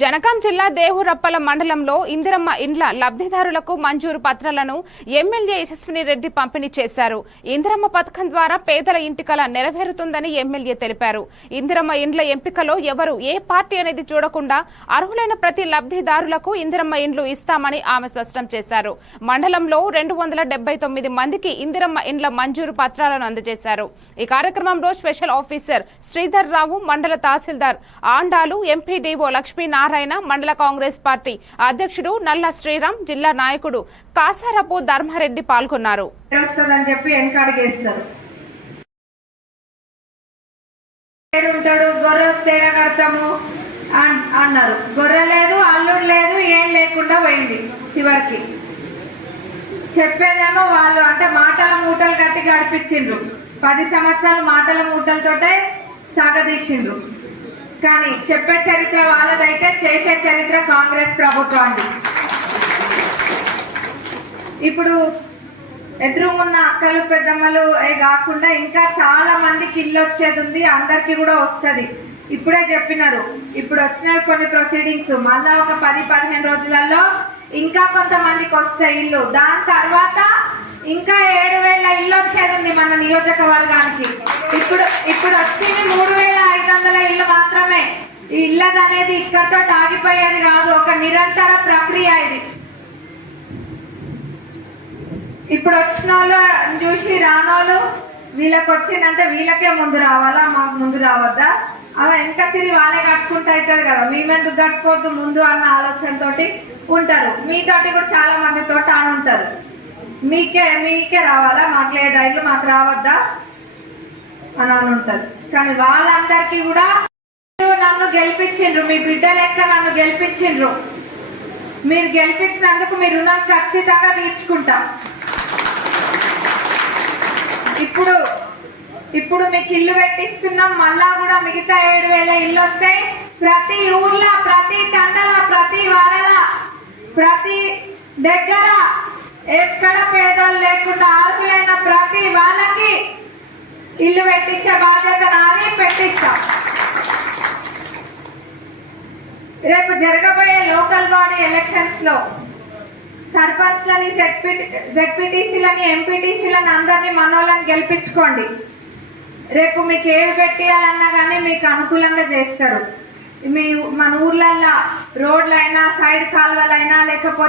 జనగాం జిల్లా దేహురప్పల మండలంలో ఇందిరమ్మ ఇండ్ల లబ్ధిదారులకు మంజూరు పత్రాలను ఎమ్మెల్యే యశస్విని రెడ్డి పంపిణీ చేశారు. ఇందిరమ్మ పథకం ద్వారా పేదల ఇంటి కల నెరవేరుతుందని ఎమ్మెల్యే తెలిపారు. ఇందిరమ్మ ఇండ్ల ఎంపికలో ఎవరు ఏ పార్టీ అనేది చూడకుండా అర్హులైన ప్రతి లబ్ధిదారులకు ఇందిరమ్మ ఇండ్లు ఇస్తామని ఆమె స్పష్టం చేశారు. మండలంలో 279 మందికి ఇందిరమ్మ ఇండ్ల మంజూరు పత్రాలను అందజేశారు. ఈ కార్యక్రమంలో స్పెషల్ ఆఫీసర్ శ్రీధర్ రావు, మండల తహసీల్దార్ ఆండాలు, ఎంపీడీఓ లక్ష్మీ నారాయణ, మండల కాంగ్రెస్ పార్టీ అధ్యక్షుడు నల్ల శ్రీరామ్, జిల్లా నాయకుడు కాసారపు ధర్మారెడ్డి పాల్గొన్నారు. అన్నారు. గొర్రె లేదు, అల్లుడు లేదు, ఏం లేకుండా పోయింది. చివరికి చెప్పేదేమో వాళ్ళు అంటే మాటల మూటలు కట్టి గడిపించిండ్రు. 10 సంవత్సరాలు మాటల మూటలతోటే సాగదీసిండ్రు. కానీ చెప్పే చరిత్ర వాళ్ళదైతే చేసే చరిత్ర కాంగ్రెస్ ప్రభుత్వాన్ని. ఇప్పుడు ఎదురుగున్న అక్కలు పెద్దమ్మలు కాకుండా ఇంకా చాలా మందికి ఇల్లు వచ్చేది ఉంది. అందరికి కూడా వస్తుంది. ఇప్పుడే చెప్పినారు, ఇప్పుడు వచ్చిన కొన్ని ప్రొసీడింగ్స్ మళ్ళా ఒక 10-15 రోజులలో ఇంకా కొంతమందికి వస్తాయి ఇల్లు. దాని తర్వాత ఇంకా 7,000 ఇల్లు వచ్చేది ఉంది మన నియోజకవర్గానికి. ఇప్పుడు వచ్చింది 3,500 ఇల్లు మాత్రమే. ఈ ఇళ్ళది అనేది ఇక్కడితో ఆగిపోయేది కాదు, ఒక నిరంతర ప్రక్రియ ఇది. ఇప్పుడు వచ్చిన వాళ్ళు చూసి రానోళ్ళు వీళ్ళకి వచ్చిందంటే వీళ్ళకే ముందు రావాలా, మాకు ముందు రావద్దా? అవి వెనక సిరి వాళ్ళే కట్టుకుంటూ అవుతుంది కదా, మేమెందుకు కట్టుకోవద్దు ముందు అన్న ఆలోచనతోటి ఉంటారు. మీతోటి కూడా చాలా మందితో అని ఉంటారు. మీకే రావాలా, మాకు లేదా ఇల్లు మాకు రావద్దా అని ఉంటారు. కానీ వాళ్ళందరికీ కూడా నన్ను గెలిపించిండ్రు, మీ బిడ్డ లెక్క నన్ను గెలిపించిండ్రు. మీరు గెలిపించినందుకు మీ రుణం ఖచ్చితంగా తీర్చుకుంటా. ఇప్పుడు మీకు ఇల్లు పెట్టిస్తున్నాం. మళ్ళా కూడా మిగతా 7,000 ఇల్లు వస్తాయి. ప్రతి ఊర్లో, ప్రతి తండల, ప్రతి వాడల, ప్రతి దగ్గర ఎక్కడ పేదోళ్ళు లేకుండా అర్హులైన ప్రతి వాళ్ళకి ఇల్లు పెట్టించే బాధ్యత నాది, పెట్టిస్తాం. రేపు జరగబోయే లోకల్ బాడీ ఎలక్షన్స్ లో సర్పంచ్లని, జెడ్పీటీసీలని, ఎంపీటీసీలని అందరినీ మనోళ్ళని గెలిపించుకోండి. రేపు మీకు ఏమి పెట్టియాలన్నా కానీ మీకు అనుకూలంగా చేస్తారు. మన ఊర్లల్లో రోడ్లైనా, సైడ్ కాలువలైనా, లేకపోతే